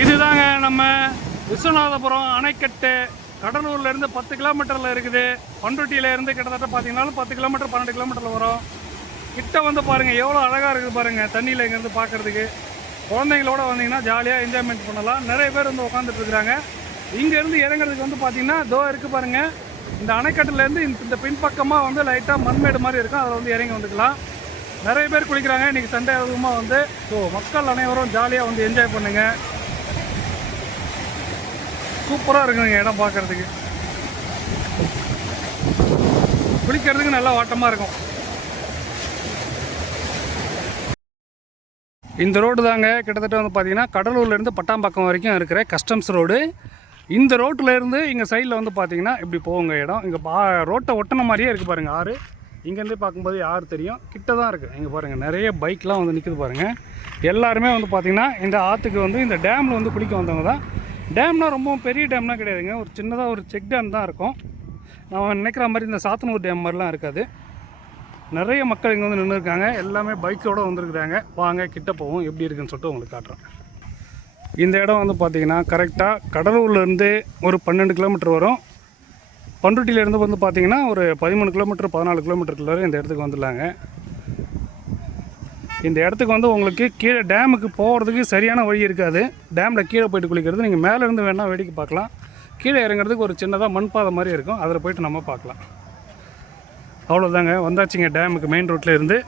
இதுதாங்க நம்ம விஸ்வநாதபுரம் அணைக்கட்டு. கடலூர்லேருந்து 10 கிலோமீட்டரில் இருக்குது. பண்ருட்டியிலேருந்து கிட்டத்தட்ட பார்த்தீங்கன்னாலும் 10 கிலோமீட்டர் 12 கிலோமீட்டரில் வரும். கிட்ட வந்து பாருங்கள் எவ்வளோ அழகாக இருக்குது பாருங்கள். தண்ணியில் இங்கேருந்து பார்க்குறதுக்கு குழந்தைங்களோட வந்தீங்கன்னா ஜாலியாக என்ஜாய்மெண்ட் பண்ணலாம். நிறைய பேர் வந்து உட்காந்துட்டு இருக்கிறாங்க. இங்கேருந்து இறங்குறதுக்கு வந்து பார்த்தீங்கன்னா தோ இருக்குது பாருங்கள். இந்த அணைக்கட்டுலேருந்து இந்த பின்பக்கமாக வந்து லைட்டாக மண்மேடு மாதிரி இருக்கும். அதில் வந்து இறங்கி வந்துக்கலாம். நிறைய பேர் குளிக்கிறாங்க. இன்றைக்கி சண்டே அதுவுமா வந்து ஸோ மக்கள் அனைவரும் ஜாலியாக வந்து என்ஜாய் பண்ணுங்கள். சூப்பராக இருக்குங்க இடம் பார்க்குறதுக்கு. குளிக்கிறதுக்கு நல்லா வாட்டமாக இருக்கும். இந்த ரோடு தாங்க கிட்டத்தட்ட வந்து பார்த்திங்கன்னா கடலூர்லேருந்து பட்டாம்பாக்கம் வரைக்கும் இருக்கிற கஸ்டம்ஸ் ரோடு. இந்த ரோட்டிலேருந்து இங்கே சைடில் வந்து பார்த்திங்கன்னா இப்படி போகுங்க இடம். இங்கே ரோட்டை ஒட்டின மாதிரியே இருக்குது பாருங்கள் ஆறு. இங்கேருந்து பார்க்கும்போது ஆறு தெரியும். கிட்ட தான் இருக்குது. இங்கே பாருங்கள் நிறைய பைக்லாம் வந்து நிற்குது பாருங்கள். எல்லாருமே வந்து பார்த்திங்கன்னா இந்த ஆற்றுக்கு வந்து இந்த டேமில் வந்து குளிக்க வந்தவங்க தான். டேம்னால் ரொம்பவும் பெரிய டேம்லாம் கிடையாதுங்க. ஒரு சின்னதாக ஒரு செக் டேம் தான் இருக்கும். நான் நினைக்கிற மாதிரி இந்த சாத்தனூர் டேம் மாதிரிலாம் இருக்காது. நிறைய மக்கள் இங்கே வந்து நின்று இருக்காங்க. எல்லாமே பைக்கோடு வந்துருக்குறாங்க. வாங்க கிட்ட போவோம் எப்படி இருக்குன்னு சொல்லிட்டு உங்களுக்கு காட்டுறேன். இந்த இடம் வந்து பார்த்திங்கன்னா கரெக்டாக கடலூர்லேருந்து ஒரு 12 கிலோமீட்டர் வரும். பண்ருட்டியிலேருந்து வந்து பார்த்திங்கன்னா ஒரு 13 கிலோமீட்டர் 14 கிலோமீட்டருக்குள்ளே இந்த இடத்துக்கு வந்துடலாங்க. இந்த இடத்துக்கு வந்து உங்களுக்கு கீழே டேமுக்கு போகிறதுக்கு சரியான வழி இருக்காது. டேமில் கீழே போய்ட்டு குளிக்கிறது நீங்கள் மேலேருந்து வேணால் வேடிக்கை பார்க்கலாம். கீழே இறங்குறதுக்கு ஒரு சின்னதாக மண் பாதை மாதிரி இருக்கும். அதில் போய்ட்டு நம்ம பார்க்கலாம். அவ்வளோதாங்க, வந்தாச்சுங்க டேமுக்கு மெயின் ரோட்டில் இருந்து.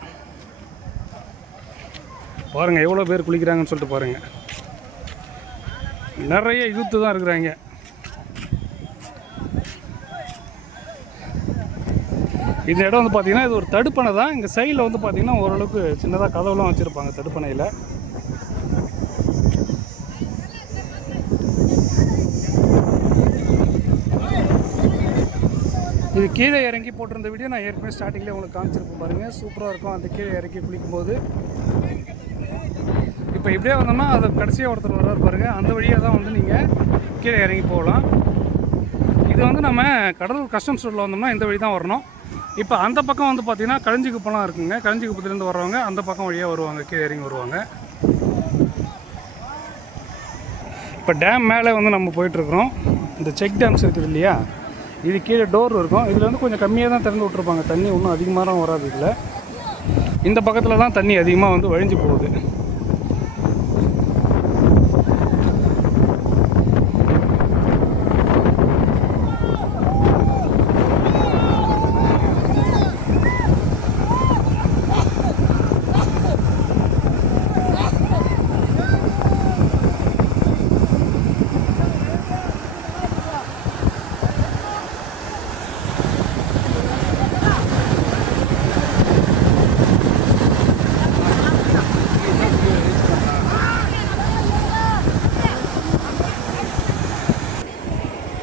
பாருங்கள் எவ்வளோ பேர் குளிக்கிறாங்கன்னு சொல்லிட்டு பாருங்கள். நிறைய யூத்து தான் இருக்கிறாங்க. இந்த இடம் வந்து பார்த்திங்கன்னா இது ஒரு தடுப்பணை தான். இங்கே சைடில் வந்து பார்த்திங்கன்னா ஓரளவுக்கு சின்னதாக கதவுலாம் வச்சுருப்பாங்க தடுப்பணையில். இது கீழே இறங்கி போட்டிருந்த வீடியோ நான் ஏற்கனவே ஸ்டார்டிங்லேயே உங்களுக்கு காமிச்சிருப்பேன் பாருங்கள். சூப்பராக இருக்கும் அந்த கீழே இறங்கி குளிக்கும்போது. இப்போ இப்படியே வந்தோம்னா அது கடைசியாக ஒருத்தர் வர்றாரு பாருங்கள். அந்த வழியாக தான் வந்து நீங்கள் கீழே இறங்கி போகலாம். இது வந்து நம்ம கடலூர் கஸ்டம்ஸ் ரோட்டில் வந்தோம்னா இந்த வழி தான் வரணும். இப்போ அந்த பக்கம் வந்து பார்த்திங்கன்னா கழிஞ்சிக்குப்பெல்லாம் இருக்குங்க. கழிஞ்சிக்குப்பத்துலேருந்து வர்றவங்க அந்த பக்கம் வழியாக வருவாங்க, கீழே இறங்கி வருவாங்க. இப்போ டேம் மேலே வந்து நம்ம போயிட்டுருக்குறோம். இந்த செக் டேம்ஸ் இருக்குது இல்லையா, இது கீழே டோர் இருக்கும். இதில் வந்து கொஞ்சம் கம்மியாக தான் திறந்து விட்ருப்பாங்க. தண்ணி ஒன்றும் அதிகமாக வராது. இதில் இந்த பக்கத்தில் தான் தண்ணி அதிகமாக வந்து வழிஞ்சு போகுது.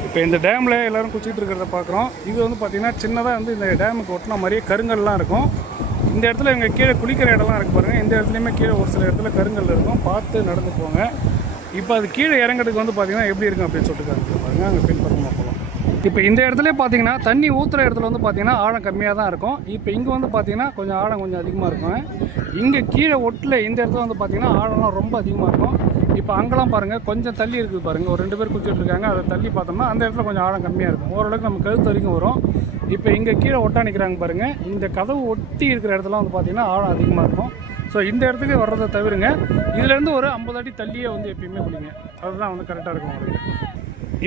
இப்போ இந்த டேமில் எல்லோரும் குளிச்சுட்டு இருக்கிறத பார்க்குறோம். இது வந்து பார்த்திங்கன்னா சின்னதாக வந்து இந்த டேமுக்கு ஒட்டின மாதிரியே கருங்கல்லாம் இருக்கும். இந்த இடத்துல இங்கே கீழே குளிக்கிற இடம்லாம் இருக்குது பாருங்கள். இந்த இடத்துலையுமே கீழே ஒரு சில இடத்துல கருங்கல் இருக்கும். பார்த்து நடந்து போங்க. இப்போ அது கீழே இறங்கிறதுக்கு வந்து பார்த்திங்கன்னா எப்படி இருக்கும் அப்படின்னு சொல்லிட்டு காமிச்சு பாருங்கள். அங்கே பின்பக்கமாக போகலாம். இப்போ இந்த இடத்துல பார்த்திங்கன்னா தண்ணி ஊற்றுற இடத்துல வந்து பார்த்திங்கன்னா ஆழம் கம்மியாக தான் இருக்கும். இப்போ இங்கே வந்து பார்த்திங்கன்னா கொஞ்சம் ஆழம் கொஞ்சம் அதிகமாக இருக்கும். இங்கே கீழே ஒட்டில் இந்த இடத்துல வந்து பார்த்திங்கன்னா ஆழம்லாம் ரொம்ப அதிகமாக இருக்கும். இப்போ அங்கெல்லாம் பாருங்கள் கொஞ்சம் தள்ளி இருக்குது பாருங்கள். ஒரு 2 பேர் குளிச்சுட்டு இருக்காங்க. அதை தள்ளி பார்த்தோம்னா அந்த இடத்துல கொஞ்சம் ஆழம் கம்மியாக இருக்கும். ஓரளவுக்கு நம்ம கழுத்து வரைக்கும் வரும். இப்போ இங்கே கீழே ஒட்டா நிற்கிறாங்க பாருங்கள். இந்த கதவு ஒட்டி இருக்கிற இடத்துல வந்து பார்த்திங்கன்னா ஆழம் அதிகமாக இருக்கும். ஸோ இந்த இடத்துக்கு வர்றதை தவிருங்க. இதுலேருந்து ஒரு 50 அடி தள்ளியே வந்து எப்பயுமே குளிங்க. அதுதான் வந்து கரெக்டாக இருக்கும் உங்களுக்கு.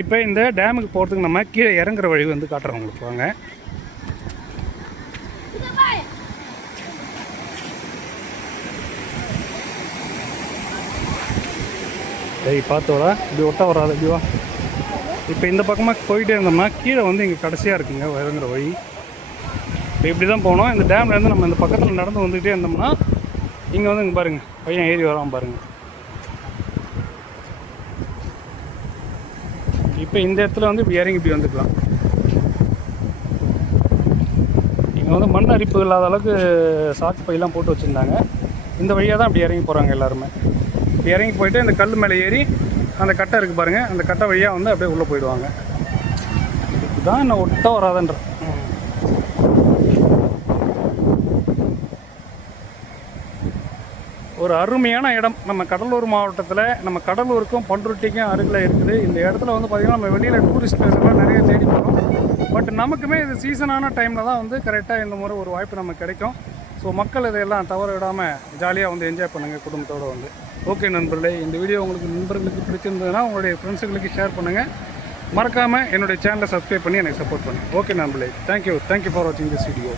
இப்போ இந்த டேமுக்கு போகிறதுக்கு நம்ம கீழே இறங்குற வழி வந்து காட்டுறோம் உங்களுக்கு. வாங்க. சரி பார்த்தோடா இப்படி ஒட்ட வராது இப்படிவா. இப்போ இந்த பக்கமாக போயிட்டே இருந்தோம்னா கீழே வந்து இங்கே கடைசியாக இருக்குங்க இறங்குற வழி. இப்போ இப்படி தான் போகணும். இந்த டேம்லேருந்து நம்ம இந்த பக்கத்தில் நடந்து வந்துக்கிட்டே இருந்தோம்னா இங்கே வந்து இங்கே பாருங்கள் பையன் ஏறி வராமல் பாருங்கள். இப்போ இந்த இடத்துல வந்து இப்படி இறங்கி இப்படி வந்துக்கலாம். இங்கே வந்து மண் அரிப்பு இல்லாத அளவுக்கு சாக்கு பையெல்லாம் போட்டு வச்சுருந்தாங்க. இந்த வழியாக தான் இப்படி இறங்கி போகிறாங்க எல்லாருமே. இப்படி இறங்கி போயிட்டு இந்த கல் மேலே ஏறி அந்த கட்டை இருக்குது பாருங்கள். அந்த கட்டை வழியாக வந்து அப்படியே உள்ளே போயிடுவாங்க. இதுதான் என்ன ஒட்ட வராதுன்ற. ஒரு அருமையான இடம். நம்ம கடலூர் மாவட்டத்தில் நம்ம கடலூருக்கும் பண்ருட்டிக்கும் அருகில் இருக்குது. இந்த இடத்துல வந்து பார்த்திங்கன்னா நம்ம வெளியில் டூரிஸ்ட் பிளேஸ்லாம் நிறைய தேடி போகிறோம். பட் நமக்குமே இது சீசனான டைமில் தான் வந்து கரெக்டாக இந்த முறை ஒரு வாய்ப்பு நமக்கு கிடைக்கும். ஸோ மக்கள் இதையெல்லாம் தவற விடாமல் ஜாலியாக வந்து என்ஜாய் பண்ணுங்கள் குடும்பத்தோடு வந்து. ஓகே நண்பர்களே, இந்த வீடியோ உங்களுக்கு நண்பர்களுக்கு பிடிச்சிருந்ததுன்னா உங்களுடைய ஃப்ரெண்ட்ஸுங்களுக்கு ஷேர் பண்ணுங்கள். மறக்காமல் என்னுடைய சேனலை சப்ஸ்கிரைப் பண்ணி எனக்கு சப்போர்ட் பண்ணுங்கள். ஓகே நண்பர்களே, தேங்க்யூ ஃபார் வாட்சிங் திஸ் வீடியோ.